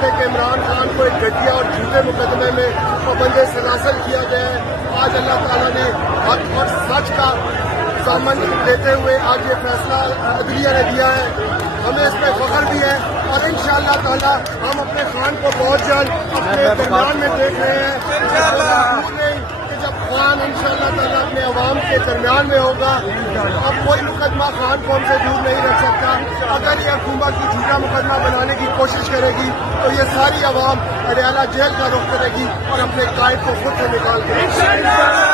تھے کہ عمران خان کو ایک گھٹیا اور جھوٹے مقدمے میں پابند سلاسل کیا گیا ہے. آج اللہ تعالیٰ نے حق اور سچ کا دامن دیتے ہوئے آج یہ فیصلہ عدلیہ نے دیا ہے. ہمیں اس پہ فخر بھی ہے اور انشاءاللہ تعالیٰ ہم اپنے خان کو بہت جلد اپنے درمیان میں دیکھ رہے ہیں. جب خان انشاءاللہ تعالیٰ اپنے عوام کے درمیان میں ہوگا اب کوئی مقدمہ خان کو ہم سے دور نہیں رکھ سکتا. اگر یہ حکومت کی جھوٹا مقدمہ بنانے کی کوشش کرے گی تو یہ ساری عوام اڈیالہ جیل کا رخ کرے گی اور اپنے قائد کو خود سے نکال کرے گی.